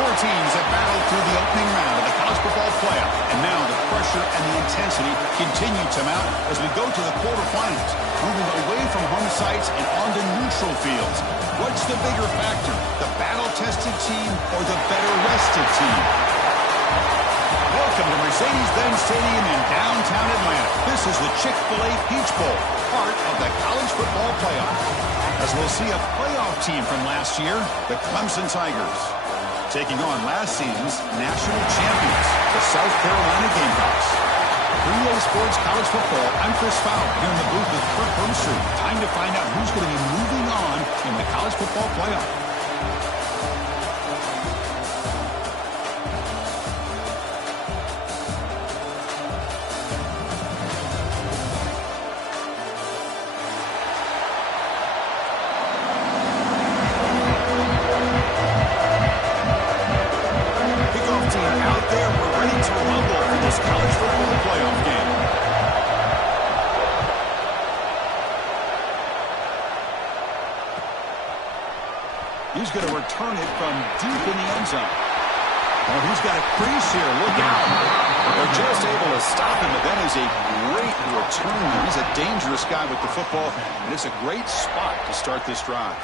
Four teams have battled through the opening round of the college football playoff, and now the pressure and the intensity continue to mount as we go to the quarterfinals, moving away from home sites and onto neutral fields. What's the bigger factor, the battle-tested team or the better-rested team? Welcome to Mercedes-Benz Stadium in downtown Atlanta. This is the Chick-fil-A Peach Bowl, part of the college football playoff. As we'll see a playoff team from last year, the Clemson Tigers, taking on last season's national champions, the South Carolina Gamecocks. 3A Sports College Football, I'm Chris Fowler, here in the booth with Kirk Bumstree. Time to find out who's going to be moving on in the college football playoff. He's going to return it from deep in the end zone. Oh, he's got a crease here. Look out. They're just able to stop him, but that is a great return. He's a dangerous guy with the football, and it's a great spot to start this drive.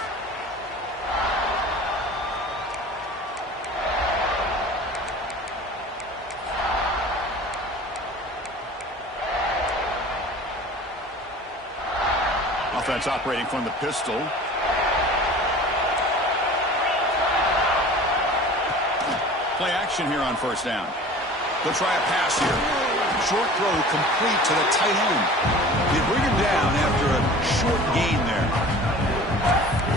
Offense operating from the pistol. Play action here on first down. They'll try a pass here. Short throw complete to the tight end. They bring him down after a short gain there.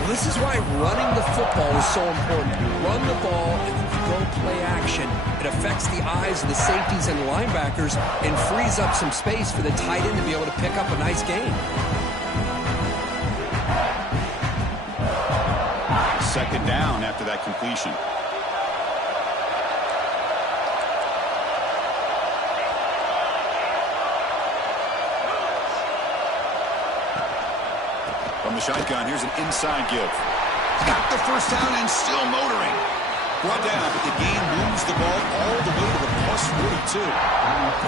Well, this is why running the football is so important. You run the ball and then you go play action. It affects the eyes of the safeties and linebackers and frees up some space for the tight end to be able to pick up a nice gain. Second down after that completion. From the shotgun, here's an inside give. Got the first down and still motoring. Brought down, but the game moves the ball all the way to the plus 42.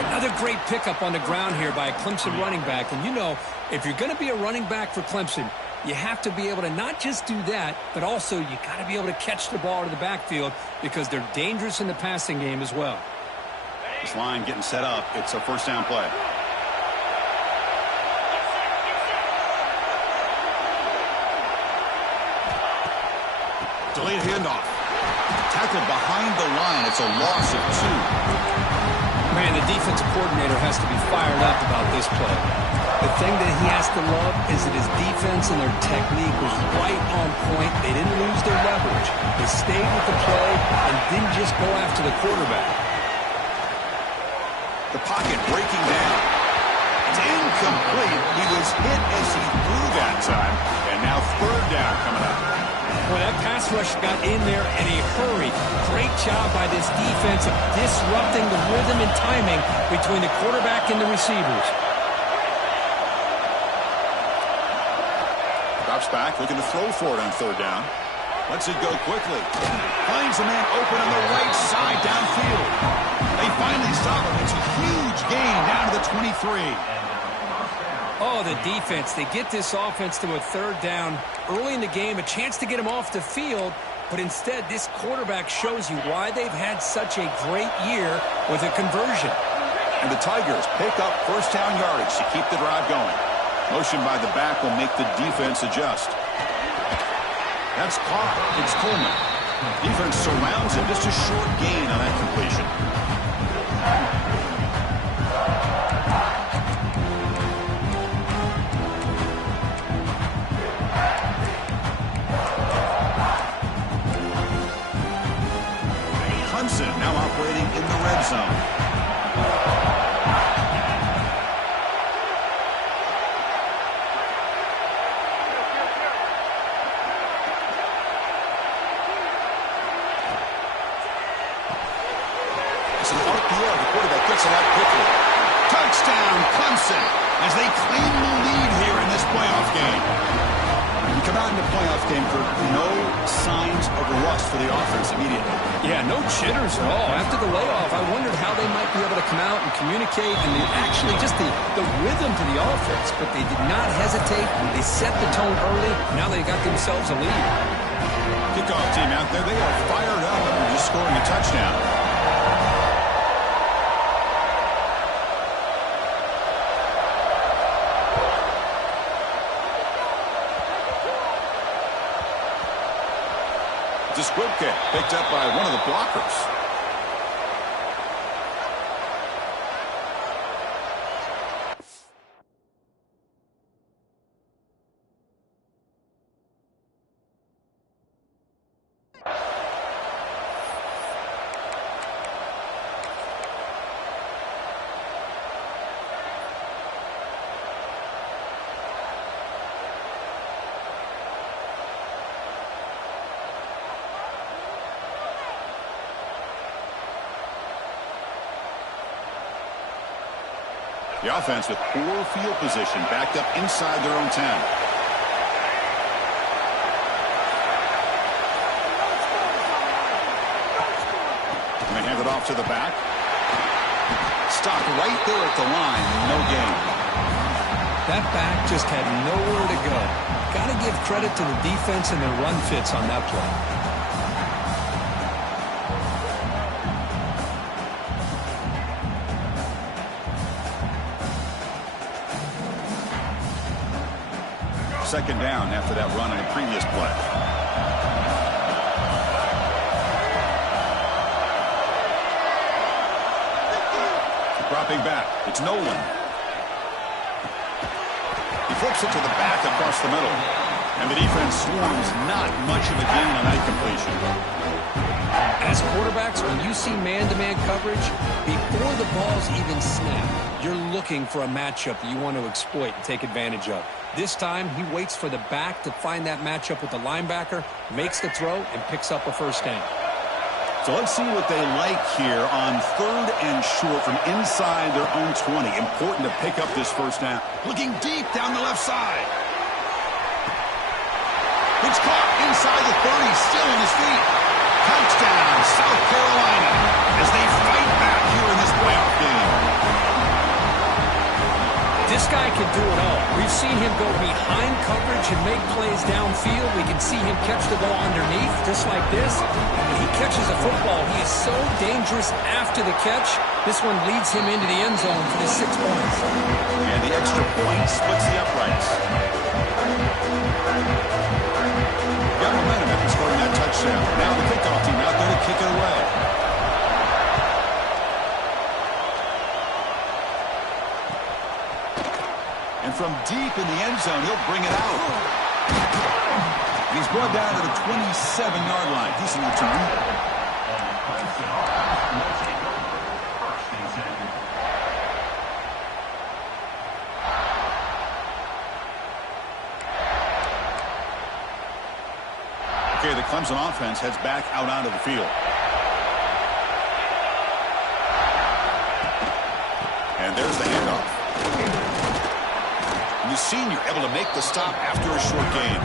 Another great pickup on the ground here by a Clemson running back. And you know, if you're going to be a running back for Clemson, you have to be able to not just do that, but also you got to be able to catch the ball to the backfield because they're dangerous in the passing game as well. This line getting set up. It's a first down play. Delayed handoff. Tackled behind the line. It's a loss of 2. Man, the defensive coordinator has to be fired up about this play. The thing that he has to love is that his defense and their technique was right on point. They didn't lose their leverage. They stayed with the play and didn't just go after the quarterback. The pocket breaking down. It's incomplete. He was hit as he threw that time. And now third down coming up. Well, that pass rush got in there in a hurry. Great job by this defense of disrupting the rhythm and timing between the quarterback and the receivers. Drops back, looking to throw for it on third down. Lets it go quickly. Finds a man open on the right side downfield. They finally stop him. It's a huge gain down to the 23. Oh, the defense. They get this offense to a third down early in the game, a chance to get him off the field, but instead this quarterback shows you why they've had such a great year with a conversion. And the Tigers pick up first down yardage to keep the drive going. Motion by the back will make the defense adjust. That's caught. It's Coleman. Defense surrounds him. Just a short gain on that completion. Clemson now operating in the red zone. It's an RPO. The quarterback gets it out quickly. Touchdown, Clemson, as they claim the lead here in this playoff game. come out in the playoff game, Kurt, no signs of rust for the offense immediately. Yeah, no jitters at all. After the layoff, I wondered how they might be able to come out and communicate and actually just the rhythm to the offense. But they did not hesitate. They set the tone early. Now they got themselves a lead. Kickoff team out there, they are fired up after just scoring a touchdown. It's a squib kick picked up by one of the blockers. The offense with poor field position, backed up inside their own 10. And they hand it off to the back. Stopped right there at the line, no gain. That back just had nowhere to go. Got to give credit to the defense and their run fits on that play. Second down after that run on a previous play. Dropping back. It's Nolan. He flips it to the back across the middle. And the defense swarms not much of a gain on that completion. As quarterbacks, when you see man-to-man coverage, before the balls even snap, you're looking for a matchup that you want to exploit and take advantage of. This time, he waits for the back to find that matchup with the linebacker, makes the throw, and picks up a first down. So let's see what they like here on 3rd and short from inside their own 20. Important to pick up this first down. Looking deep down the left side. It's caught inside the 30, still on his feet. Touchdown, South Carolina, as they fight back here in this playoff game. This guy can do it all. We've seen him go behind coverage and make plays downfield. We can see him catch the ball underneath, just like this. And when he catches a football, he is so dangerous after the catch. This one leads him into the end zone for the 6 points. And the extra point splits the uprights. Got momentum after scoring that touchdown. Now the kickoff team out there to kick it away. And from deep in the end zone, he'll bring it out. He's brought down to the 27-yard line. Decent return. Okay, the Clemson offense heads back out onto the field. And there's the handoff. The senior able to make the stop after a short gain.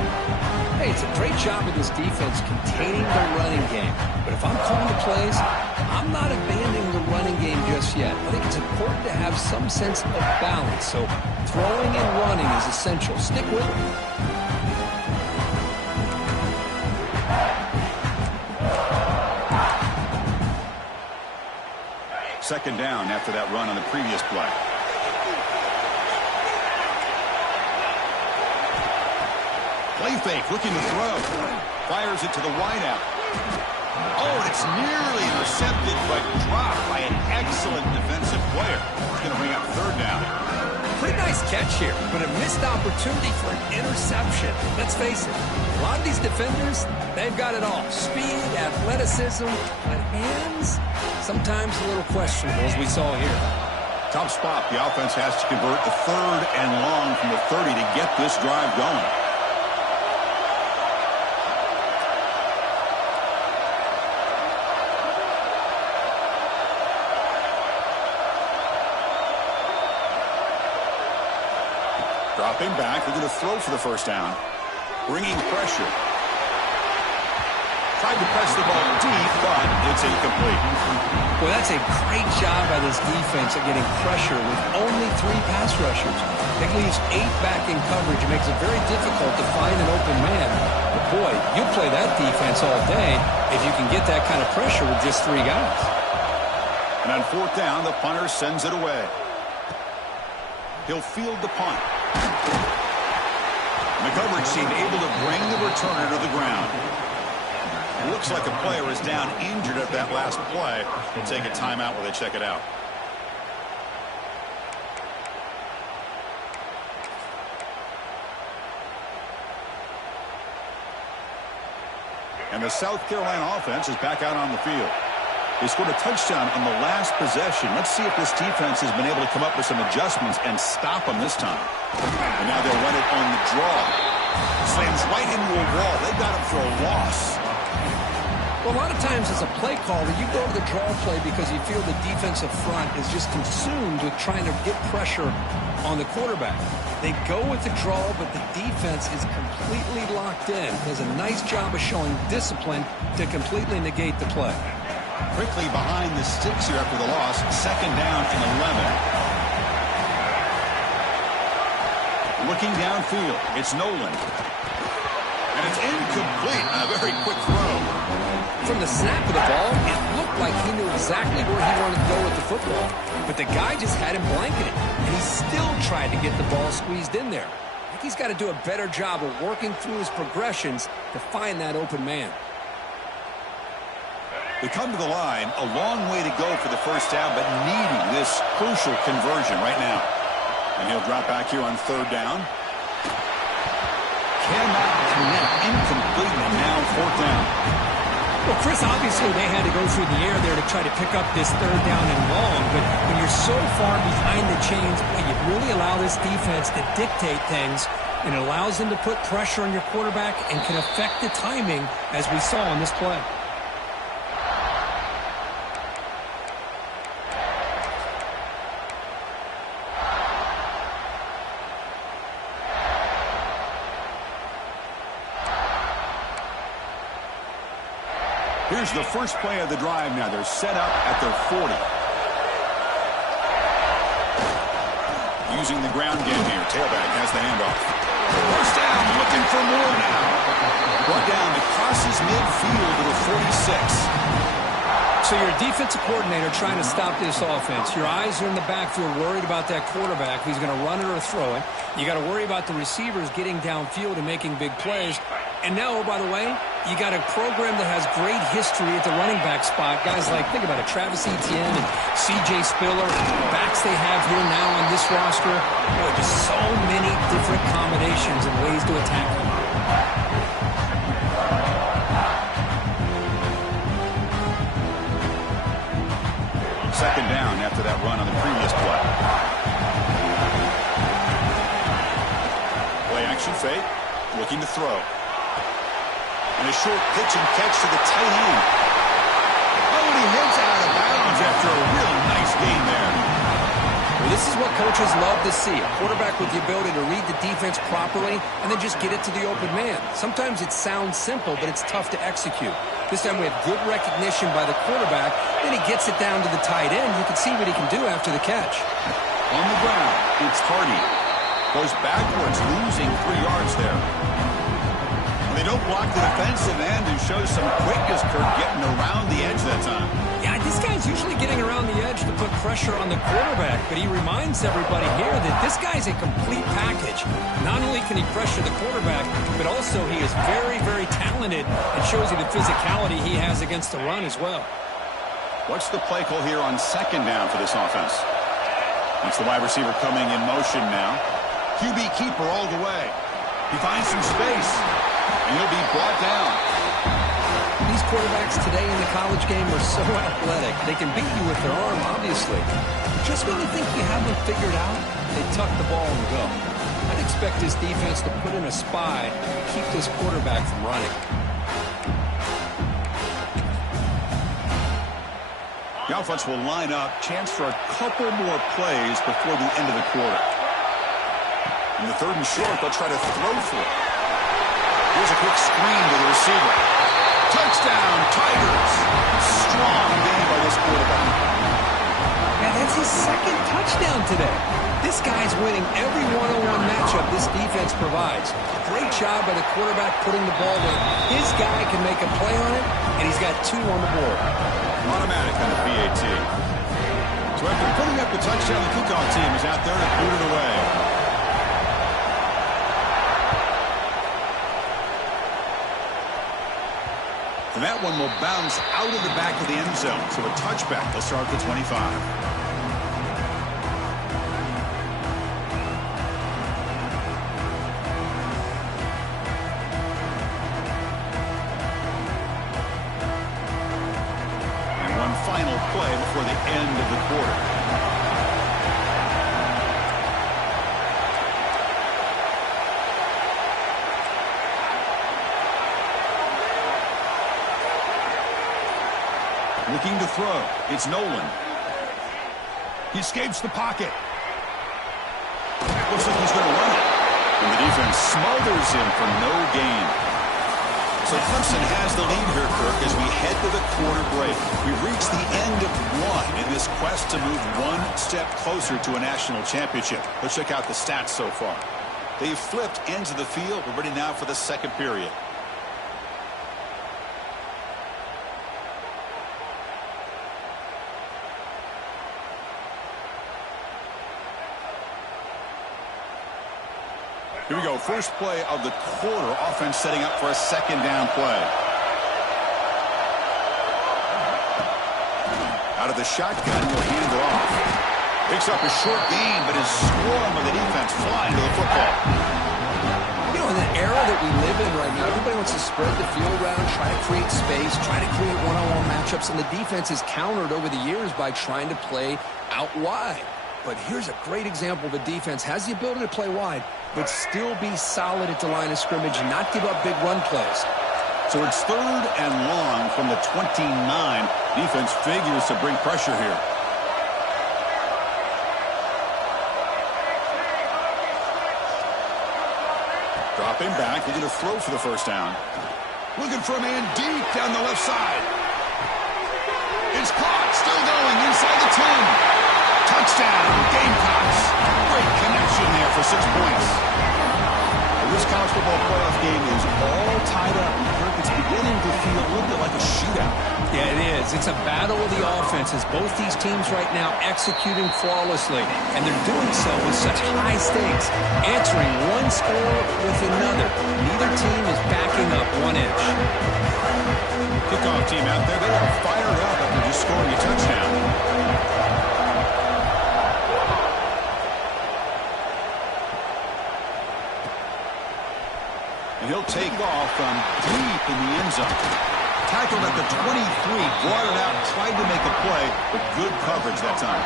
Hey, it's a great job of this defense containing the running game. But if I'm calling the plays, I'm not abandoning the running game just yet. I think it's important to have some sense of balance. So throwing and running is essential. Stick with it. Second down after that run on the previous play. Play fake, looking to throw. Fires it to the wideout. Oh, and it's nearly intercepted, but dropped by an excellent defensive player. It's going to bring up 3rd down. Pretty nice catch here, but a missed opportunity for an interception. Let's face it, a lot of these defenders, they've got it all. Speed, athleticism, but hands, sometimes a little questionable, as we saw here. Tough spot. The offense has to convert the 3rd and long from the 30 to get this drive going. Dropping back, looking to throw for the first down. bringing pressure. Tried to press the ball deep, but it's incomplete. Well, that's a great job by this defense of getting pressure with only 3 pass rushers. It leaves 8 back in coverage. It makes it very difficult to find an open man. But boy, you'll play that defense all day if you can get that kind of pressure with just 3 guys. And on 4th down, the punter sends it away. He'll field the punt. And the coverage team able to bring the returner to the ground. It looks like a player is down injured at that last play. We'll take a timeout while they check it out. And the South Carolina offense is back out on the field. They scored a touchdown on the last possession. Let's see if this defense has been able to come up with some adjustments and stop them this time. And now they'll run it on the draw. Slams right into a wall. They got him for a loss. Well, a lot of times as a play caller, you go to the draw play because you feel the defensive front is just consumed with trying to get pressure on the quarterback. They go with the draw, but the defense is completely locked in. Does a nice job of showing discipline to completely negate the play. Quickly behind the sticks here after the loss. 2nd down and 11. Looking downfield, it's Nolan. And it's incomplete on a very quick throw. From the snap of the ball, it looked like he knew exactly where he wanted to go with the football. But the guy just had him blanketed, and he still tried to get the ball squeezed in there. I think he's got to do a better job of working through his progressions to find that open man. They come to the line, a long way to go for the 1st down, but needing this crucial conversion right now. And he'll drop back here on 3rd down. Cannot connect, incomplete, and now 4th down. Well, Chris, obviously they had to go through the air there to try to pick up this 3rd down and long, but when you're so far behind the chains, boy, you really allow this defense to dictate things, and it allows them to put pressure on your quarterback and can affect the timing, as we saw on this play. Here's the first play of the drive now. They're set up at their 40. Using the ground game here. Tailback has the handoff. First down, looking for more now. Brought down across his midfield to the 46. So you're a defensive coordinator trying to stop this offense. Your eyes are in the backfield worried about that quarterback who's going to run it or throw it. You got to worry about the receivers getting downfield and making big plays. And now, oh, by the way, you got a program that has great history at the running back spot. Guys like, think about it, Travis Etienne and C.J. Spiller, backs they have here now on this roster. Boy, just so many different combinations and ways to attack them. 2nd down after that run on the previous play. Play action fake, looking to throw. And a short pitch and catch to the tight end. Oh, and he hits out of bounds after a really nice game there. Well, this is what coaches love to see. A quarterback with the ability to read the defense properly and then just get it to the open man. Sometimes it sounds simple, but it's tough to execute. This time we have good recognition by the quarterback. Then he gets it down to the tight end. You can see what he can do after the catch. On the ground, it's Hardy. Goes backwards, losing 3 yards there. They don't block the defensive end and show some quickness, Kirk, getting around the edge that time. Yeah, this guy's usually getting around the edge to put pressure on the quarterback, but he reminds everybody here that this guy's a complete package. Not only can he pressure the quarterback, but also he is very, very talented and shows you the physicality he has against the run as well. What's the play call here on 2nd down for this offense? It's the wide receiver coming in motion now. QB keeper all the way. He finds some space. And he'll be brought down. These quarterbacks today in the college game are so athletic. They can beat you with their arm, obviously. But just when you think you have them figured out, they tuck the ball and go. I'd expect this defense to put in a spy to keep this quarterback from running. The offense will line up. Chance for a couple more plays before the end of the quarter. In the 3rd and short, they'll try to throw for it. And he'll be brought down. These quarterbacks today in the college game are so athletic. They can beat you with their arm, obviously. But just when you think you have them figured out, they tuck the ball and go. I'd expect this defense to put in a spy to keep this quarterback from running. Here's a quick screen to the receiver. Touchdown, Tigers. Strong game by this quarterback. Man, that's his second touchdown today. This guy's winning every one-on-one matchup this defense provides. Great job by the quarterback putting the ball where his guy can make a play on it, and he's got 2 on the board. Automatic on the PAT. So after putting up the touchdown, the kickoff team is out there to boot it away. And that one will bounce out of the back of the end zone. So a touchback. They'll start at the 25. Final play before the end of the quarter. Looking to throw. It's Nolan. He escapes the pocket. Looks like he's going to run it. And the defense smothers him for no gain. So Clemson has the lead here, Kirk, as we head to the quarter break. We've reached the end of one in this quest to move one step closer to a national championship. Let's check out the stats so far. They've flipped ends of the field. We're ready now for the second period. Here we go. First play of the quarter. Offense setting up for a second down play. Out of the shotgun, he'll hand it off. Picks up a short gain, but his swarm of the defense flying to the football. You know, in the era that we live in right now, everybody wants to spread the field around, try to create space, try to create one-on-one matchups, and the defense is countered over the years by trying to play out wide. But here's a great example. The defense has the ability to play wide, but still be solid at the line of scrimmage and not give up big run plays. So it's 3rd and long from the 29. Defense figures to bring pressure here. Dropping back, looking to throw for the first down. Looking for a man deep down the left side. It's caught, still going inside the 10. Touchdown, Gamecocks. Great connection there for 6 points. This college football playoff game is all tied up. Kirk, it's beginning to feel a little bit like a shootout. Yeah, it is. It's a battle of the offenses. Both these teams right now executing flawlessly, and they're doing so with such high stakes, answering one score with another. Neither team is backing up 1 inch. Kickoff team out there, they are fired up after just scoring a touchdown. And he'll take off from deep in the end zone. Tackled at the 23, brought it out, tried to make a play, but good coverage that time.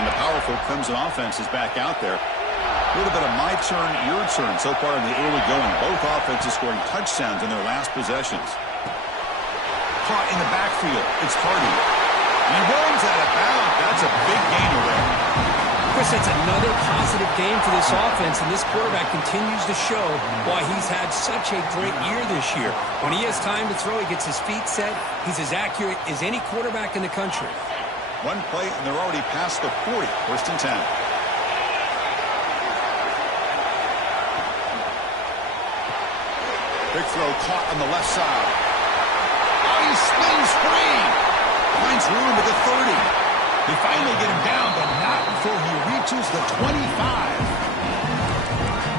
And the powerful Clemson offense is back out there. A little bit of my turn, your turn so far in the early going. Both offenses scoring touchdowns in their last possessions. Caught in the backfield. It's Hardy. He runs out of bounds. That's a big gainer there. Chris, that's another positive game for this offense, and this quarterback continues to show why he's had such a great year this year. When he has time to throw, he gets his feet set. He's as accurate as any quarterback in the country. One play, and they're already past the 40. 1st and 10. Big throw caught on the left side. Oh, he spins free. Finds room at the 30. They finally get him down, but not before he reaches the 25.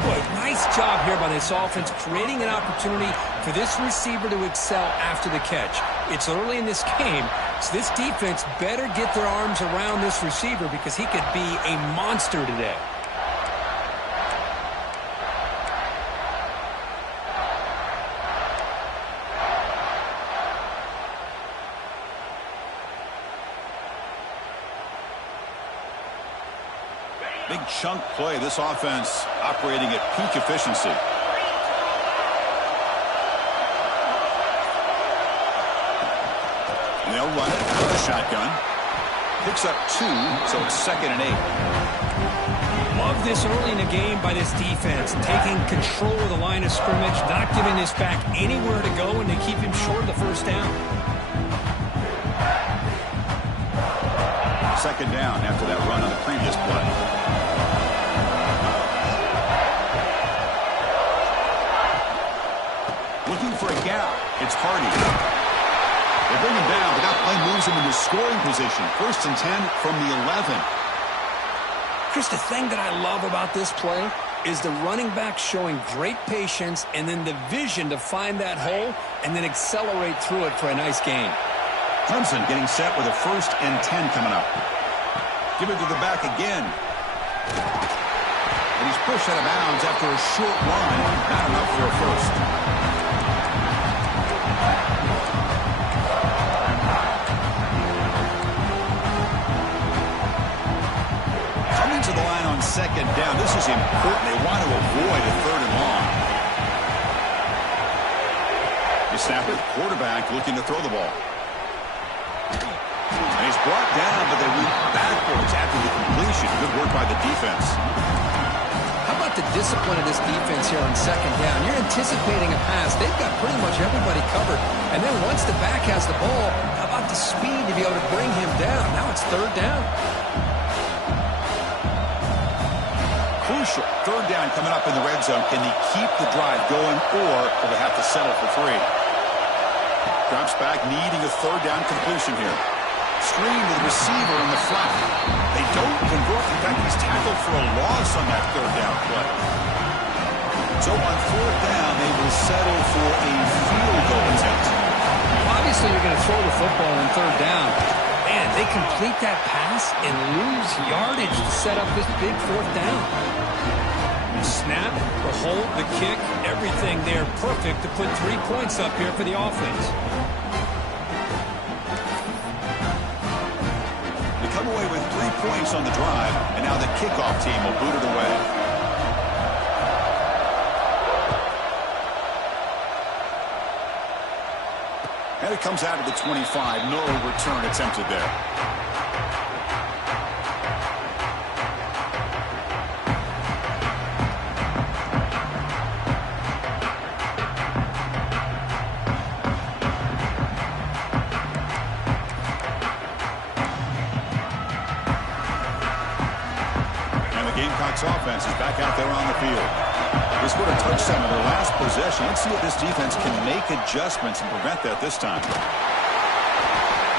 Boy, nice job here by this offense, creating an opportunity for this receiver to excel after the catch. It's early in this game, so this defense better get their arms around this receiver because he could be a monster today. Big chunk play. This offense operating at peak efficiency. And they'll run it out of the shotgun. picks up 2, so it's 2nd and 8. Love this early in the game by this defense, taking control of the line of scrimmage, not giving this back anywhere to go, and they keep him short of the first down. 2nd down after that run on the previous play. Looking for a gap. It's Hardy. They bring him down, but that play moves him into scoring position. 1st and 10 from the 11. Chris, the thing that I love about this play is the running back showing great patience and then the vision to find that hole and then accelerate through it for a nice gain. Clemson getting set with a 1st and 10 coming up. Give it to the back again. And he's pushed out of bounds after a short run. Not enough for a first. Coming to the line on 2nd down. This is important. They want to avoid a 3rd and long. You snap it. Quarterback looking to throw the ball. And he's brought down, but they went backwards after the completion. Good work by the defense. How about the discipline of this defense here on 2nd down? You're anticipating a pass. They've got pretty much everybody covered. And then once the back has the ball, how about the speed to be able to bring him down? Now it's 3rd down. Crucial. 3rd down coming up in the red zone. Can they keep the drive going, or will they have to settle for 3? Drops back, needing a 3rd down completion here. Screen to the receiver in the flat. They don't convert. In fact, he's tackled for a loss on that 3rd down play. So on 4th down, they will settle for a field goal attempt. Obviously, you're going to throw the football on 3rd down. Man, they complete that pass and lose yardage to set up this big 4th down. The snap, the hold, the kick, everything there perfect to put 3 points up here for the offense. They come away with 3 points on the drive, and now the kickoff team will boot it away. And it comes out of the 25. No return attempted there. Gamecocks offense is back out there on the field. They scored a touchdown in their last possession. Let's see if this defense can make adjustments and prevent that this time.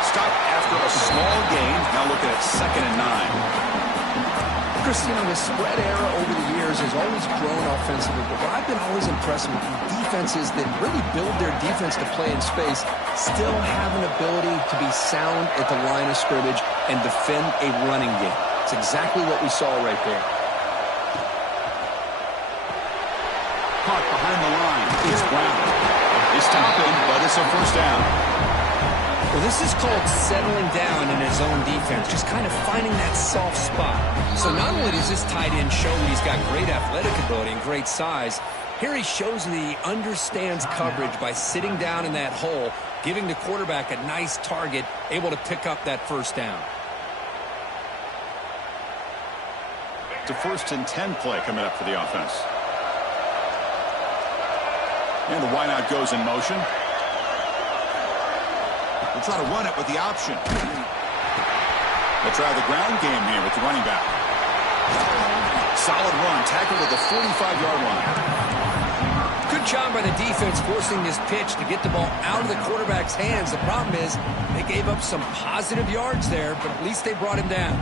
Stop after a small gain. Now looking at 2nd and 9. Chris, you know, the spread era over the years has always grown offensively, but what I've been always impressed with defenses that really build their defense to play in space still have an ability to be sound at the line of scrimmage and defend a running game. It's exactly what we saw right there. Caught behind the line. It's Brown. They stop him, but it's a 1st down. Well, this is called settling down in his own defense, just kind of finding that soft spot. So not only does this tight end show that he's got great athletic ability and great size, here he shows that he understands coverage by sitting down in that hole, giving the quarterback a nice target, able to pick up that 1st down. It's a 1st and 10 play coming up for the offense. And the wideout goes in motion. They'll try to run it with the option. They'll try the ground game here with the running back. Solid run, tackled at the 45-yard line. Good job by the defense forcing this pitch to get the ball out of the quarterback's hands. The problem is they gave up some positive yards there, but at least they brought him down.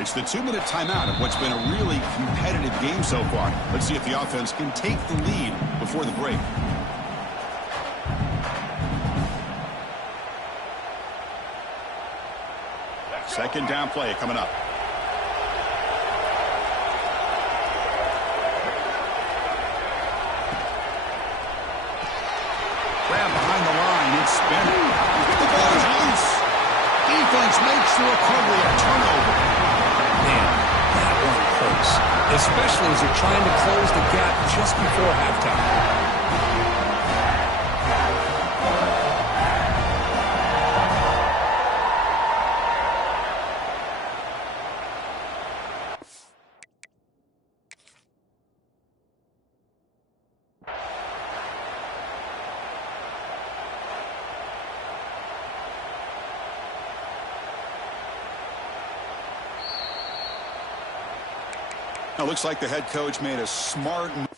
It's the 2-minute timeout of what's been a really competitive game so far. Let's see if the offense can take the lead before the break. Second down play coming up. Grab behind the line. It's spinning. The ball is loose. Defense makes the recovery, a turnover. Man, that one hurts. especially as they're trying to close the gap just before halftime. Now, looks like the head coach made a smart move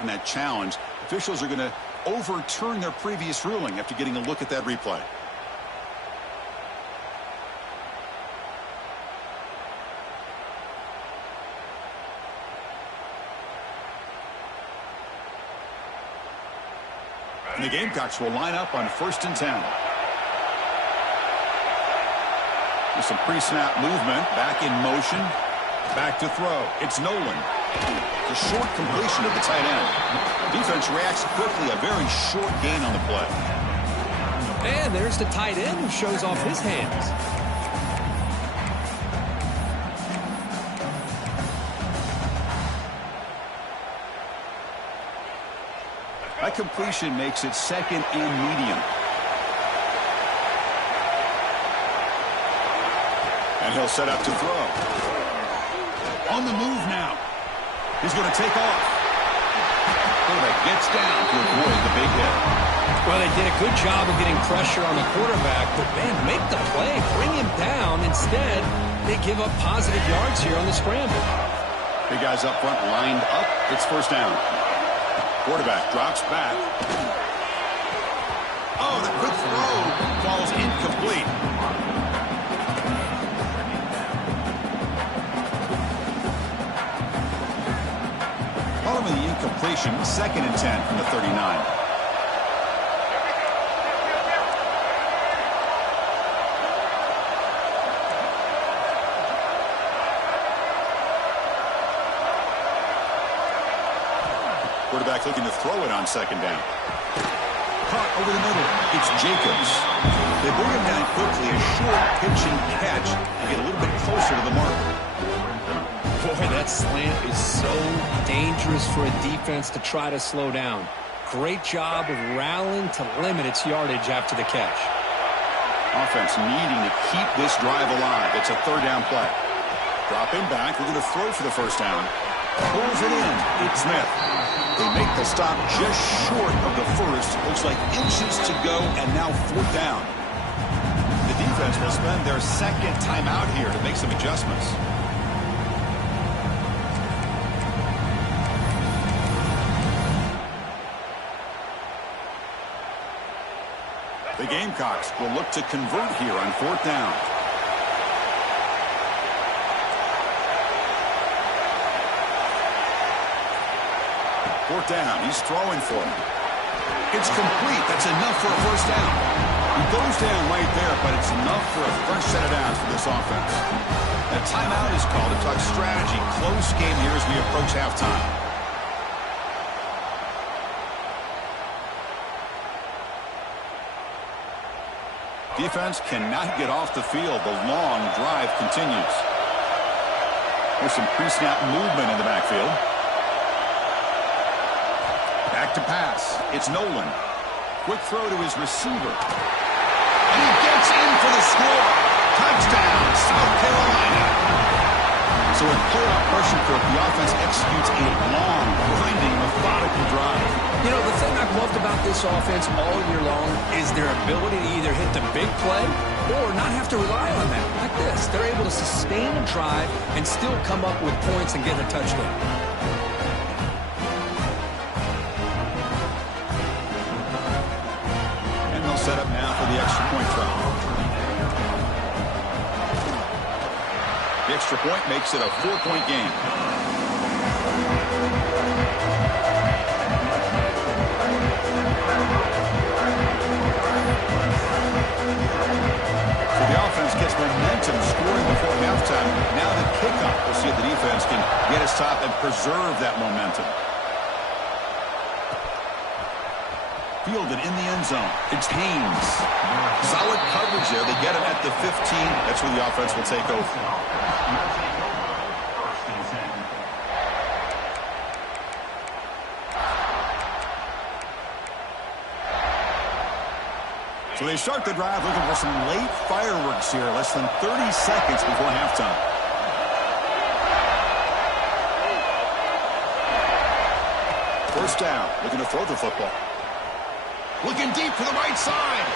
in that challenge. Officials are going to overturn their previous ruling after getting a look at that replay. And the Gamecocks will line up on 1st and 10. With some pre-snap movement, back in motion, back to throw. It's Nolan. The short completion of the tight end. Defense reacts quickly, a very short gain on the play. And there's the tight end who shows off his hands. That completion makes it 2nd and medium. And he'll set up to throw. On the move now. He's going to take off. Quarterback gets down to avoid the big hit. Well, they did a good job of getting pressure on the quarterback, but, man, make the play. Bring him down. Instead, they give up positive yards here on the scramble. Big guys up front lined up. It's 1st down. Quarterback drops back. Oh, the quick throw falls incomplete. Following the incompletion, 2nd and 10 from the 39. Quarterback looking to throw it on 2nd down. Caught over the middle. It's Jacobs. They bring him down quickly. A short pitching catch to get a little bit closer to the marker. Boy, that slant is so dangerous for a defense to try to slow down. Great job of rallying to limit its yardage after the catch. Offense needing to keep this drive alive. It's a 3rd down play. Dropping back. We're going to throw for the 1st down. Pulls it in. It's Smith. They make the stop just short of the 1st. Looks like inches to go, and now 4th down. The defense will spend their 2nd timeout here to make some adjustments. The Gamecocks will look to convert here on 4th down. 4th down. He's throwing for it. It's complete. That's enough for a 1st down. He goes down right there, but it's enough for a fresh set of downs for this offense. A timeout is called to talk strategy. Close game here as we approach halftime. Defense cannot get off the field. The long drive continues. There's some pre-snap movement in the backfield. Back to pass. It's Nolan. Quick throw to his receiver. And he gets in for the score. Touchdown, South Carolina. So with pull-out pressure cook, the offense executes a long, grinding, methodical drive. You know, the thing I've loved about this offense all year long is their ability to either hit the big play or not have to rely on that. Like this. They're able to sustain a drive and still come up with points and get a touchdown. And they'll set up now for the extra point try. The extra point makes it a 4-point game. So the offense gets momentum scoring before halftime. Now the kickoff. We'll see if the defense can get a stop and preserve that momentum. Fielded in the end zone. It's Haynes. Solid coverage yards there. They get it at the 15. That's where the offense will take over. So they start the drive looking for some late fireworks here. Less than 30 seconds before halftime. First down, looking to throw the football. Looking deep to the right side.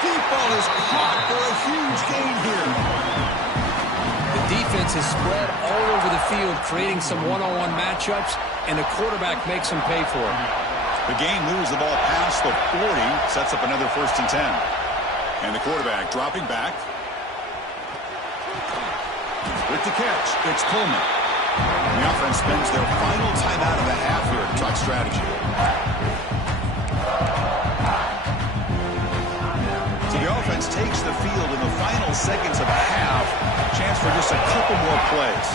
Deep ball is caught for a huge gain here. The defense is spread all over the field, creating some one-on-one matchups, and the quarterback makes them pay for it. The game moves the ball past the 40, sets up another 1st and 10. And the quarterback dropping back. With the catch, it's Coleman. And the offense spends their final timeout of the half here to talk strategy. So the offense takes the field in the final seconds of the half. Chance for just a couple more plays.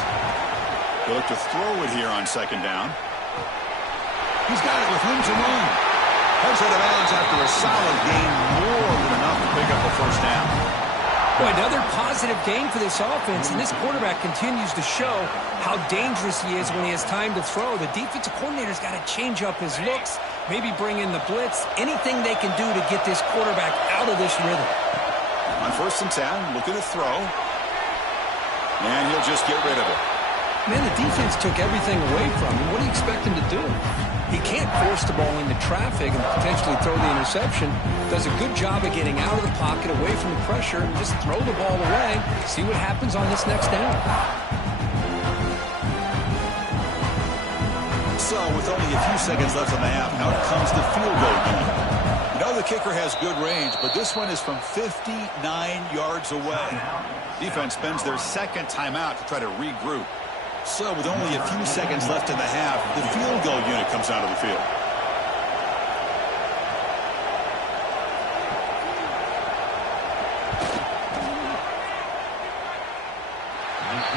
They look to throw it here on 2nd down. He's got it with room to run. Heads out of bounds after a solid gain, more than enough to pick up a 1st down. Boy, another positive gain for this offense, and this quarterback continues to show how dangerous he is when he has time to throw. The defensive coordinator's got to change up his looks, maybe bring in the blitz, anything they can do to get this quarterback out of this rhythm. On 1st and 10, looking to throw. And he'll just get rid of it. Man, the defense took everything away from him. What do you expect him to do? He can't force the ball into traffic and potentially throw the interception. Does a good job of getting out of the pocket, away from the pressure, and just throw the ball away. See what happens on this next down. So, with only a few seconds left on the half, out comes the field goal unit. You know the kicker has good range, but this one is from 59 yards away. Defense spends their 2nd timeout to try to regroup. So, with only a few seconds left in the half, the field goal unit comes out of the field.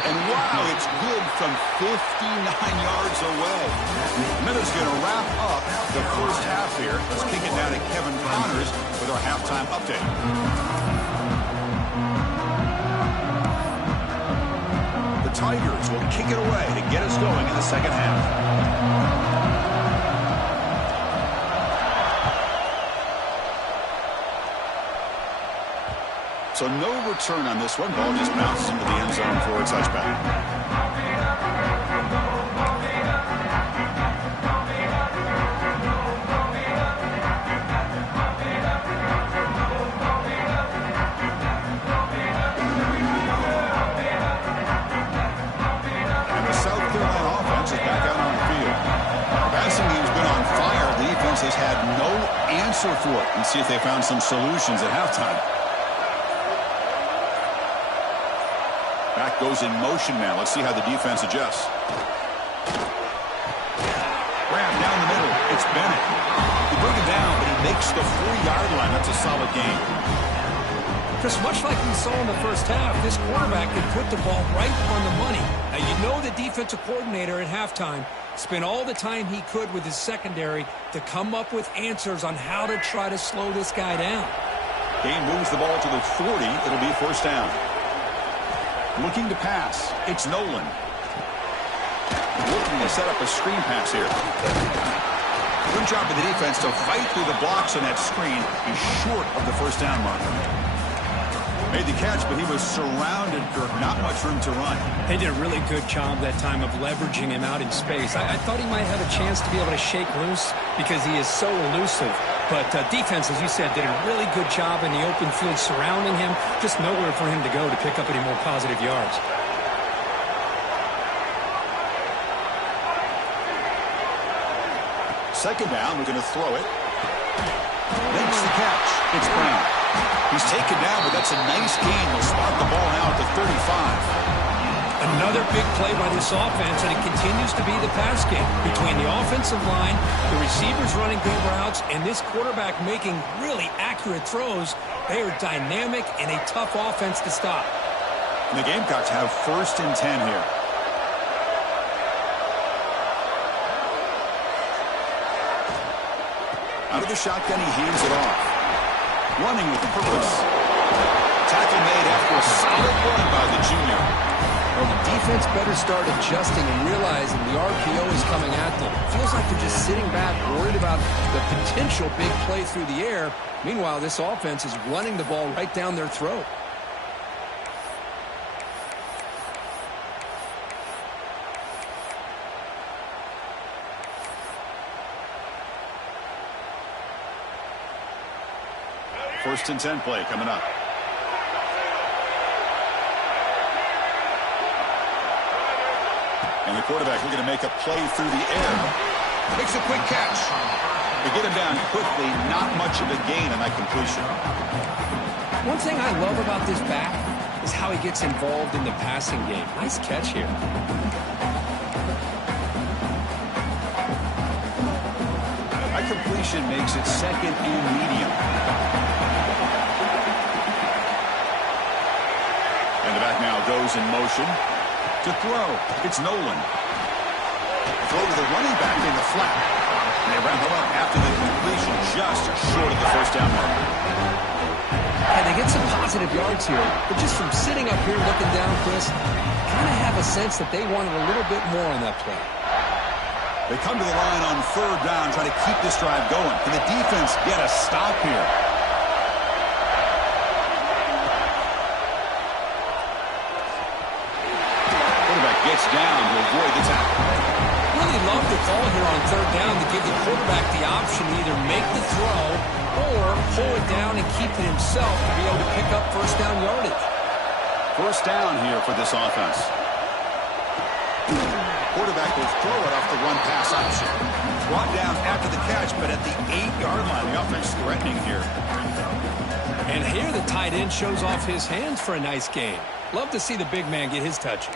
And wow, it's good from 59 yards away. Miller's going to wrap up the 1st half here. Let's kick it down to Kevin Connors with our halftime update. Tigers will kick it away to get us going in the 2nd half. So no return on this one. Ball just bounces into the end zone for a touchback. Has had no answer for it, and see if they found some solutions at halftime. Back goes in motion now. Let's see how the defense adjusts. Grab down the middle. It's Bennett. They bring it down, but he makes the 4-yard line. That's a solid gain. Just much like we saw in the 1st half, this quarterback can put the ball right on the money. Now, you know the defensive coordinator at halftime spent all the time he could with his secondary to come up with answers on how to try to slow this guy down. Game moves the ball to the 40. It'll be 1st down. Looking to pass. It's Nolan. Looking to set up a screen pass here. Good job of the defense to fight through the blocks on that screen. He's short of the 1st down mark. Made the catch, but he was surrounded for not much room to run. They did a really good job that time of leveraging him out in space. I thought he might have a chance to be able to shake loose because he is so elusive. But defense, as you said, did a really good job in the open field surrounding him. Just nowhere for him to go to pick up any more positive yards. Second down, we're going to throw it. Makes the catch. It's Brown. He's taken down, but that's a nice gain. We'll spot the ball now at the 35. Another big play by this offense, and it continues to be the pass game between the offensive line, the receivers running good routes, and this quarterback making really accurate throws. They are dynamic and a tough offense to stop. And the Gamecocks have 1st and 10 here. Out of the shotgun, he hands it off. Running with purpose. defense better start adjusting and realizing the RPO is coming at them. Feels like they're just sitting back, worried about the potential big play through the air. Meanwhile, this offense is running the ball right down their throat. First and 10 play coming up. And the quarterback looking to make a play through the air. Makes a quick catch. They get him down quickly. Not much of a gain on that completion. One thing I love about this back is how he gets involved in the passing game. Nice catch here. That completion makes it second and medium. And the back now goes in motion to throw. It's Nolan. Throw to the running back in the flat. And they wrap him up after the completion, just short of the first down mark. And they get some positive yards here, but just from sitting up here looking down, Chris, kind of have a sense that they wanted a little bit more on that play. They come to the line on third down, trying to keep this drive going. Can the defense get a stop here? Quarterback gets down to avoid the tackle. Really love the call here on third down to give the quarterback the option to either make the throw or pull it down and keep it himself to be able to pick up first down yardage. First down here for this offense. Quarterback will throw it off the run-pass option. Brought down after the catch, but at the 8-yard line, the offense threatening here. And here the tight end shows off his hands for a nice game. Love to see the big man get his touches.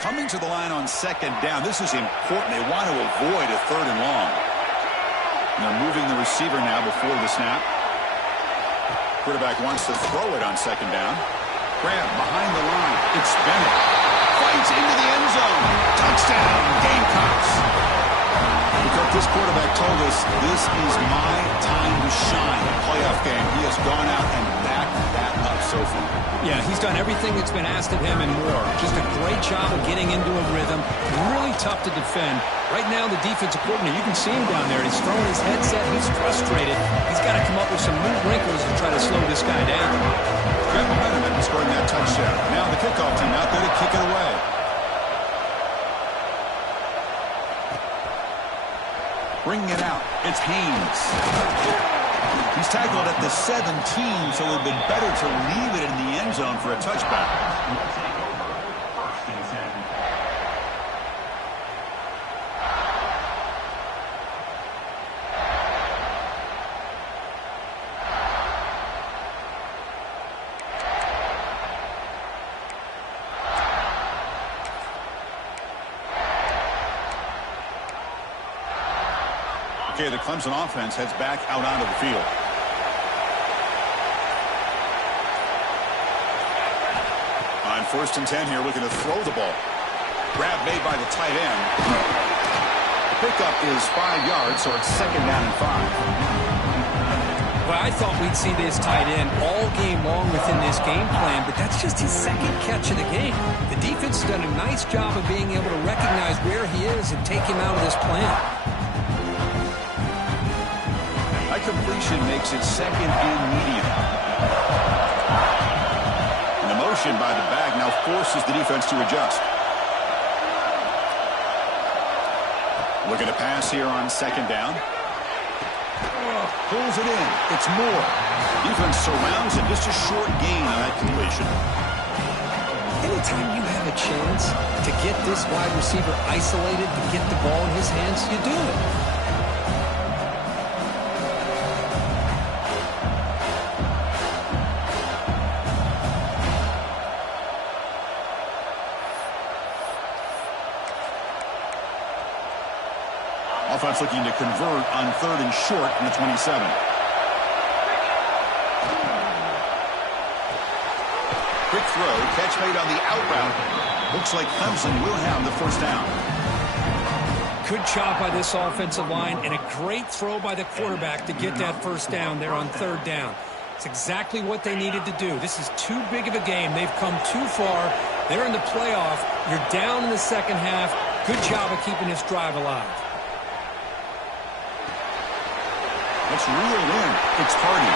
Coming to the line on second down, this is important. They want to avoid a third and long. And they're moving the receiver now before the snap. Quarterback wants to throw it on second down. Grab behind the line. It's Bennett. Fights into the end zone. Touchdown, Gamecocks. Because this quarterback told us this is my time to shine. A playoff game. He has gone out and backed that up so far. Yeah, he's done everything that's been asked of him and more. Just a great job of getting into a rhythm. Really tough to defend. Right now, the defensive coordinator, you can see him down there. He's throwing his headset. He's frustrated. He's got to come up with some new wrinkles to try to slow this guy down. Got momentum and scoring that touchdown. Now the kickoff team out there to kick it away. Bringing it out. It's Haynes. He's tackled at the 17, so it would have been better to leave it in the end zone for a touchback. Okay, the Clemson offense heads back out onto the field. On first and 10 here, looking to throw the ball. Grab made by the tight end. The pickup is 5 yards, so it's second down and 5. Well, I thought we'd see this tight end all game long within this game plan, but that's just his second catch of the game. The defense has done a nice job of being able to recognize where he is and take him out of this plan. That completion makes it second and medium. And the motion by the back now forces the defense to adjust. Looking to pass here on second down. Pulls it in. It's Moore. Defense surrounds him. Just a short gain on that completion. Anytime you have a chance to get this wide receiver isolated, to get the ball in his hands, you do it. Offense looking to convert on third and short from the 27. Quick throw, catch made on the out route. Looks like Clemson will have the first down. Good job by this offensive line and a great throw by the quarterback to get that first down there on third down. It's exactly what they needed to do. This is too big of a game. They've come too far. They're in the playoff. You're down in the second half. Good job of keeping this drive alive. Let's reel in. It's Hardy.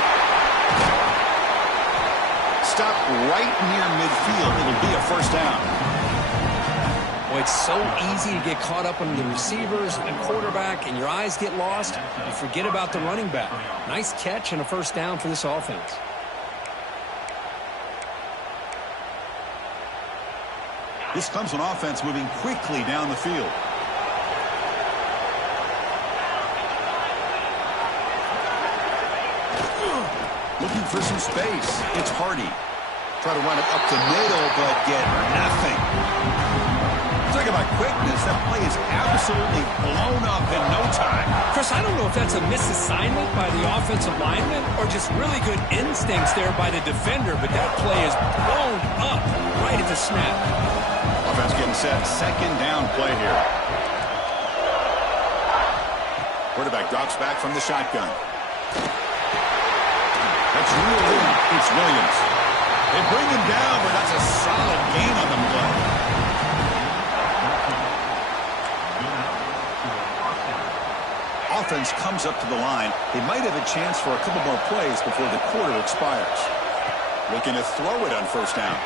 Stop right near midfield. It'll be a first down. Boy, it's so easy to get caught up on the receivers and the quarterback, and your eyes get lost. You forget about the running back. Nice catch and a first down for this offense. This Clemson offense moving quickly down the field. Looking for some space. It's Hardy. Try to run it up the middle, but get nothing. Talk about quickness. That play is absolutely blown up in no time. Chris, I don't know if that's a misassignment by the offensive lineman or just really good instincts there by the defender, but that play is blown up right at the snap. Offense getting set. Second down play here. Quarterback drops back from the shotgun. That's reeled in. It's Williams. They bring him down, but that's a solid gain on the play. Offense comes up to the line. They might have a chance for a couple more plays before the quarter expires. Looking to throw it on first down.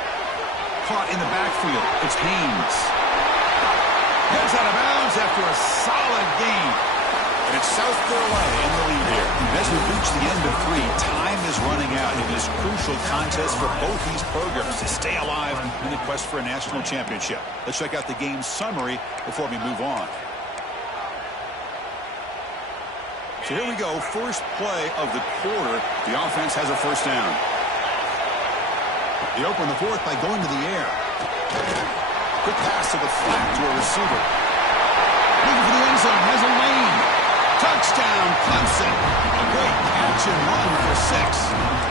Caught in the backfield. It's Haynes. Gets out of bounds after a solid gain. And it's South Carolina in the lead here. As we reach the end of 3, time is running out in this crucial contest for both these programs to stay alive in the quest for a national championship. Let's check out the game summary before we move on. So here we go. First play of the quarter. The offense has a first down. They open the fourth by going to the air. Quick pass to the flat to a receiver. Looking for the end zone. Has a lane. Touchdown, Clemson. A great catch and run for 6.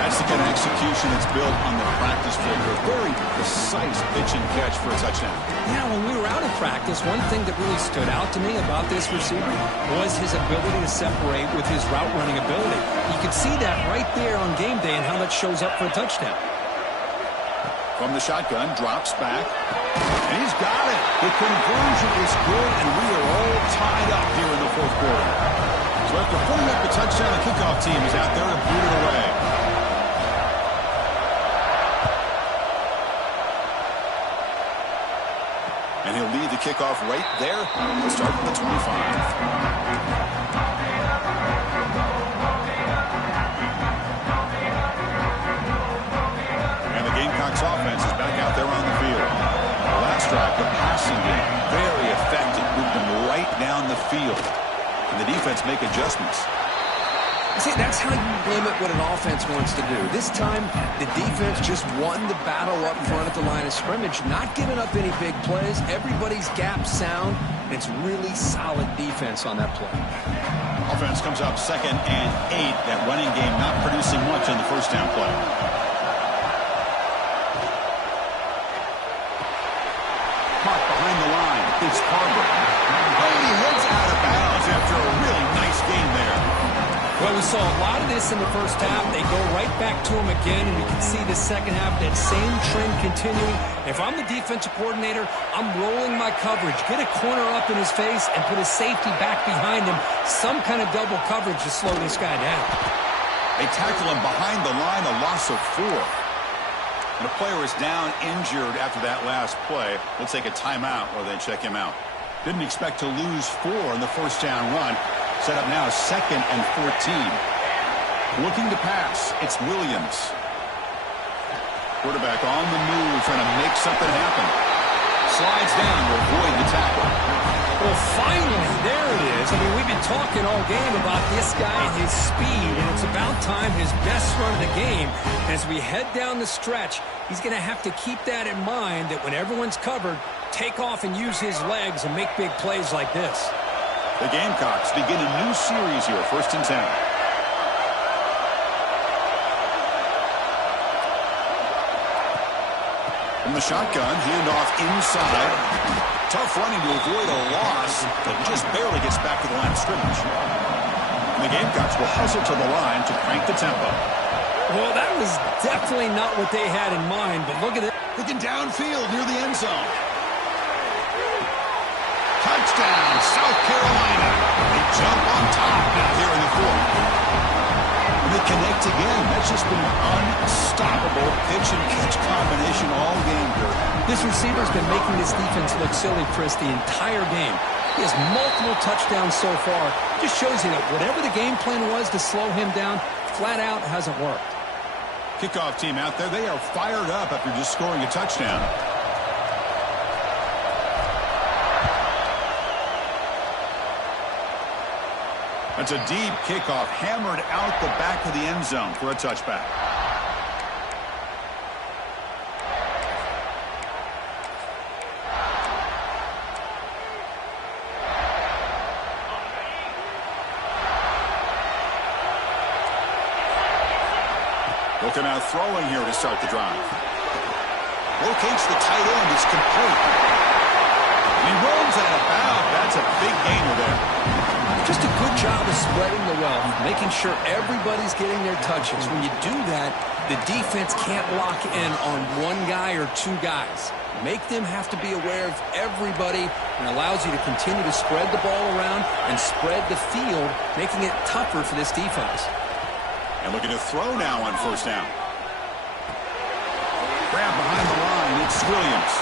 That's the kind of execution that's built on the practice field. A very precise pitch and catch for a touchdown. Yeah, when we were out of practice, one thing that really stood out to me about this receiver was his ability to separate with his route running ability. You could see that right there on game day and how that shows up for a touchdown. From the shotgun, drops back, and he's got it. The conversion is good, and we are all tied up here in the fourth quarter. So after putting up the touchdown, the kickoff team is out there to boot it away. And he'll lead the kickoff right there. We'll start from the 25. Offense is back out there on the field. Last drive, the passing game, very effective. Moved them right down the field. And the defense make adjustments. See, that's how you limit what an offense wants to do. This time, the defense just won the battle up front at the line of scrimmage, not giving up any big plays. Everybody's gap sound, and it's really solid defense on that play. Offense comes up 2nd and 8. That running game not producing much on the first down play. Caught behind the line. It's Carver. Oh, he heads out of bounds after a really nice game there. Well, we saw a lot of this in the first half. They go right back to him again, and we can see the second half, that same trend continuing. If I'm the defensive coordinator, I'm rolling my coverage. Get a corner up in his face and put a safety back behind him. Some kind of double coverage to slow this guy down. They tackle him behind the line, a loss of 4. And a player is down injured after that last play. We'll take a timeout while they check him out. Didn't expect to lose 4 in the first down run. Set up now 2nd and 14. Looking to pass. It's Williams. Quarterback on the move, trying to make something happen. Slides down to avoid the tackle. Well, finally, there it is. I mean, we've been talking all game about this guy and his speed, and it's about time his best run of the game. As we head down the stretch, he's going to have to keep that in mind, that when everyone's covered, take off and use his legs and make big plays like this. The Gamecocks begin a new series here, 1st and 10. From the shotgun, handoff inside. Tough running to avoid a loss, but just barely gets back to the line of scrimmage. And the Gamecocks will hustle to the line to crank the tempo. Well, that was definitely not what they had in mind, but look at it. Looking downfield near the end zone. Touchdown, South Carolina. They jump on top now here in the fourth. And they connect again. That's just been an unstoppable pitch-and-catch combination all game here. This receiver's been making this defense look silly, Chris, the entire game. He has multiple touchdowns so far. Just shows you that whatever the game plan was to slow him down, flat out hasn't worked. Kickoff team out there, they are fired up after just scoring a touchdown. That's a deep kickoff, hammered out the back of the end zone for a touchback. Looking out throwing here to start the drive. Locates the tight end. It's complete. He rolls out of bounds. That's a big gainer there. Just a good job of spreading the wealth, making sure everybody's getting their touches. When you do that, the defense can't lock in on one guy or two guys. Make them have to be aware of everybody, and allows you to continue to spread the ball around and spread the field, making it tougher for this defense. And looking to throw now on first down. Grab behind the line. It's Williams.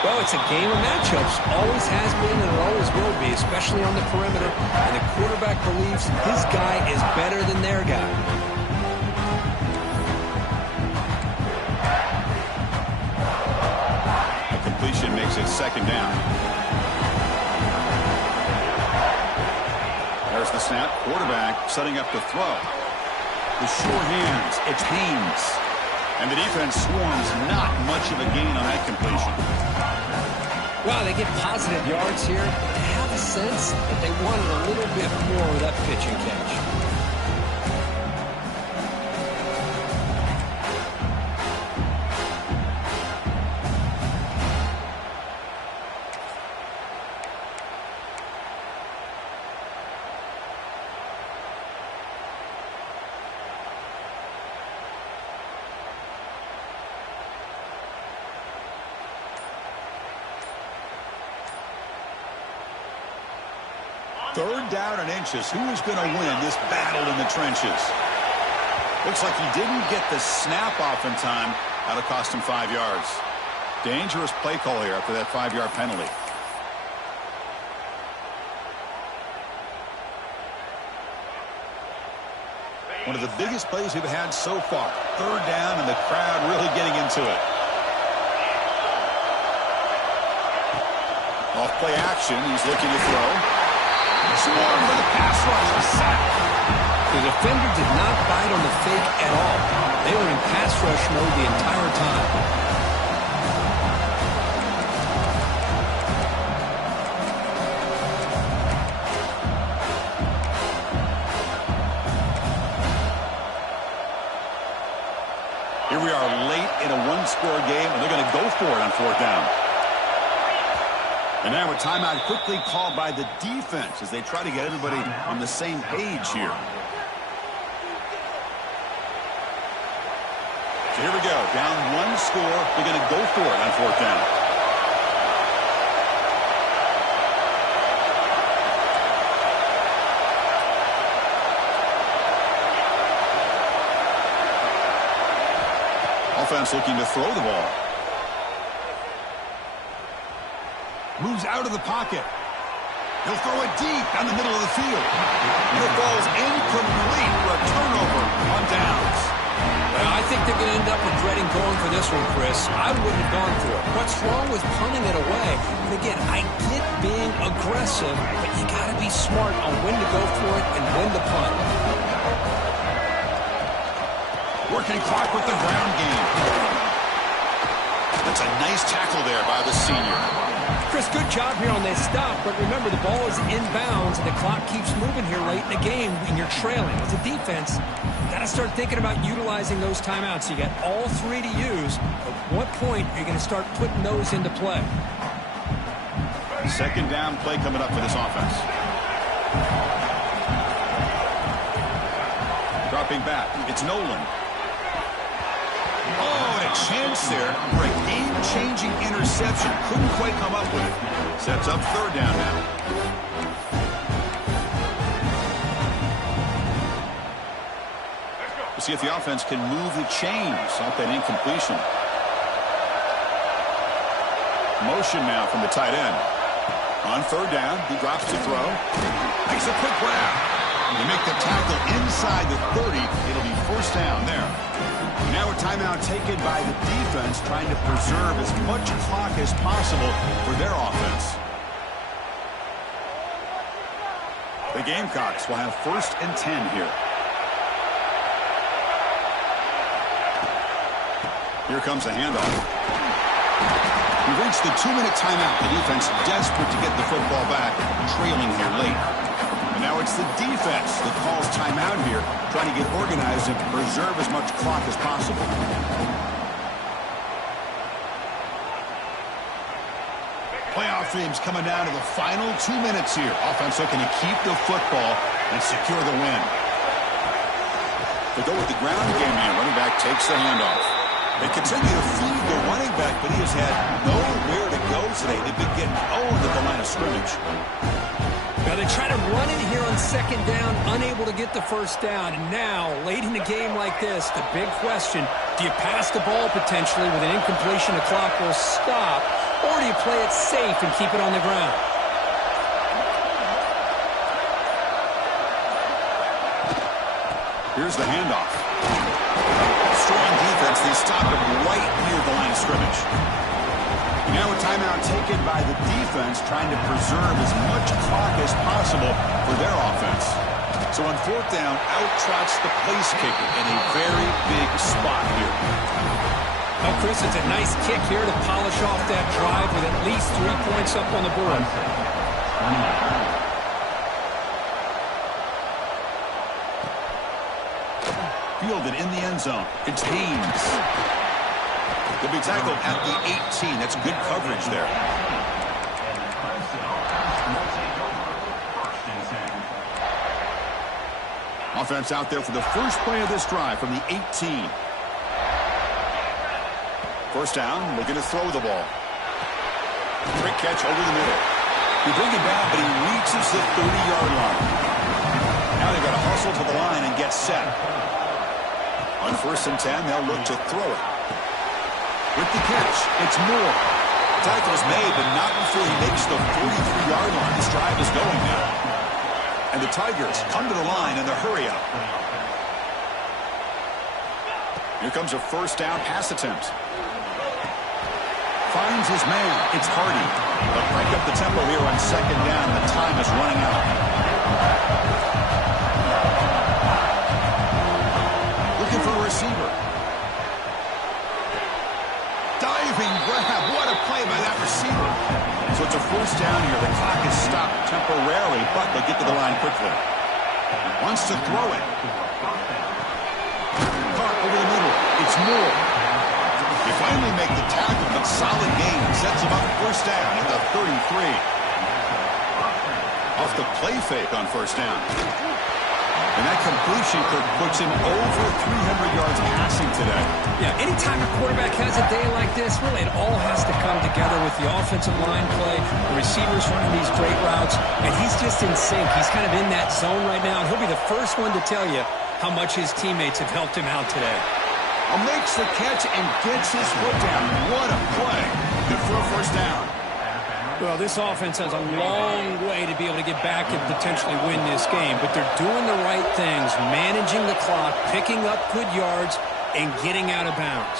Well, it's a game of matchups. Always has been and it always will be, especially on the perimeter. And the quarterback believes his guy is better than their guy. A completion makes it second down. There's the snap. Quarterback setting up the throw. The sure hands. It's Haynes. And the defense swarms not much of a gain on that completion. Well, they get positive yards here. They have a sense that they wanted a little bit more of that pitch and catch. Third down and inches. Who is going to win this battle in the trenches? Looks like he didn't get the snap off in time. That'll cost him 5 yards. Dangerous play call here after that 5-yard penalty. One of the biggest plays we've had so far. Third down and the crowd really getting into it. Off play action. He's looking to throw. Swarm for the pass rush. A sack. The defender did not bite on the fake at all. They were in pass rush mode the entire time. Here we are late in a one-score game, and they're going to go for it on fourth down. And now a timeout quickly called by the defense as they try to get everybody on the same page here. So here we go. Down one score. They're going to go for it on fourth down. Offense looking to throw the ball. Moves out of the pocket. He'll throw it deep down the middle of the field. And it falls incomplete for a turnover on downs. Well, I think they're going to end up regretting going for this one, Chris. I wouldn't have gone for it. What's wrong with punting it away? And again, I get being aggressive, but you got to be smart on when to go for it and when to punt. Working clock with the ground game. That's a nice tackle there by the senior. Chris, good job here on this stop, but remember the ball is inbounds and the clock keeps moving here late in the game and you're trailing. As a defense, you got to start thinking about utilizing those timeouts. You got all three to use. At what point are you going to start putting those into play? Second down play coming up for this offense. Dropping back, it's Nolan. Oh, and a chance there for a game-changing interception. Couldn't quite come up with it. Sets up third down now. We'll see if the offense can move the chains off that incompletion. Motion now from the tight end. On third down, he drops to throw. Makes a quick grab. They make the tackle inside the 30. It'll be first down there. Now a timeout taken by the defense, trying to preserve as much clock as possible for their offense. The Gamecocks will have 1st and 10 here. Here comes the handoff. We've reached the 2-minute timeout. The defense desperate to get the football back, trailing here late. And now it's the defense that calls timeout here, trying to get organized and preserve as much clock as possible. Playoff dreams coming down to the final 2 minutes here. Offense looking to keep the football and secure the win. They go with the ground game man. Running back takes the handoff. They continue to feed the running back, but he has had nowhere to go today. They've been getting owned at the line of scrimmage. Now they try to run it here on second down, unable to get the first down. And now, late in a game like this, the big question, do you pass the ball potentially with an incompletion? The clock will stop, or do you play it safe and keep it on the ground? Here's the handoff. Strong defense. They stop him right near the line of scrimmage. Now a timeout taken by the defense, trying to preserve as much clock as possible for their offense. So on fourth down, out trots the place kicker in a very big spot here. Well, Chris, it's a nice kick here to polish off that drive with at least 3 points up on the board. Fielded in the end zone. It's Haynes. He'll be tackled at the 18. That's good coverage there. Offense out there for the first play of this drive from the 18. First down, looking to throw the ball. Quick catch over the middle. You bring him down, but he reaches the 30-yard line. Now they've got to hustle to the line and get set. On 1st and 10, they'll look to throw it. With the catch, it's Moore. Tackle's made, but not before he makes the 43-yard line. This drive is going now. And the Tigers come to the line in the hurry-up. Here comes a first down pass attempt. Finds his man. It's Hardy. They'll crank up the tempo here on second down. The time is running out. Looking for a receiver. Diving grab. What a play by that receiver. So it's a first down here. The clock is stopped temporarily, but they'll get to the line quickly. Wants to throw it. Caught over the middle. It's Moore. They finally make the tackle, but solid gain. Sets him up first down at the 33. Off the play fake on first down. And that completion puts him over 300 yards passing today. Yeah, anytime a quarterback has a day like this, really it all has to come together with the offensive line play, the receivers running these great routes, and he's just in sync. He's kind of in that zone right now, and he'll be the first one to tell you how much his teammates have helped him out today. Makes the catch and gets his foot down. What a play. Good for a first down. Well, this offense has a long way to be able to get back and potentially win this game, but they're doing the right things, managing the clock, picking up good yards, and getting out of bounds.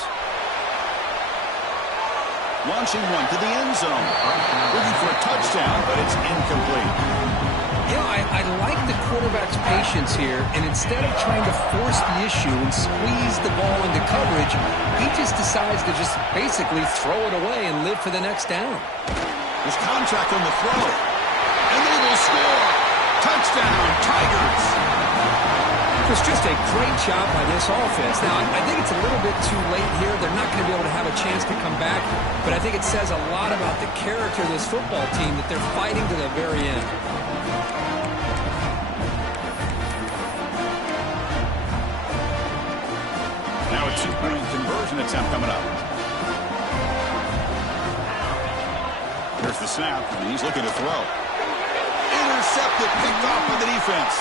Launching one to the end zone. Looking for a touchdown, but it's incomplete. You know, I like the quarterback's patience here, and instead of trying to force the issue and squeeze the ball into coverage, he just decides to just basically throw it away and live for the next down. There's contact on the throw. And they will score. Touchdown, Tigers. It's just a great job by this offense. Now, I think it's a little bit too late here. They're not going to be able to have a chance to come back, but I think it says a lot about the character of this football team that they're fighting to the very end. Now a two-point conversion attempt coming up. Here's the snap, and he's looking to throw. Intercepted, picked off by the defense.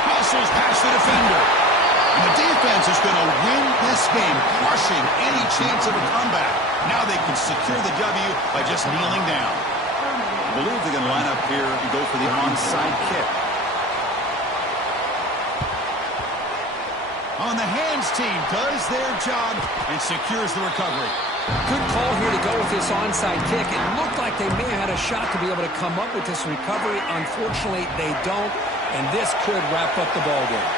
Hustles past the defender. And the defense is going to win this game, crushing any chance of a comeback. Now they can secure the W by just kneeling down. I believe they're going to line up here and go for the onside kick. On the hands team does their job and secures the recovery. Good call here to go with this onside kick. It looked like they may have had a shot to be able to come up with this recovery. Unfortunately, they don't, and this could wrap up the ball game.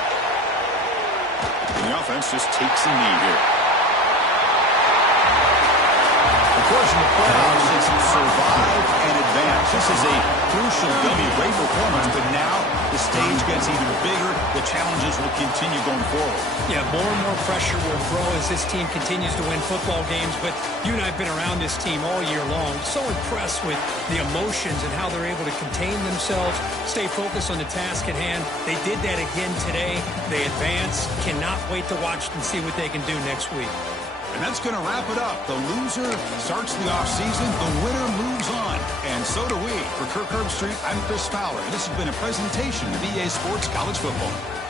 And the offense just takes a knee here. Of course, in the playoffs, it's survive and advance. This is a crucial W. Great performance, but now the stage gets even bigger. The challenges will continue going forward. Yeah, more and more pressure will grow as this team continues to win football games. But you and I have been around this team all year long. So impressed with the emotions and how they're able to contain themselves, stay focused on the task at hand. They did that again today. They advance. Cannot wait to watch and see what they can do next week. And that's going to wrap it up. The loser starts the offseason. The winner moves on. And so do we. For Kirk Herbstreit, I'm Chris Fowler. This has been a presentation of EA Sports College Football.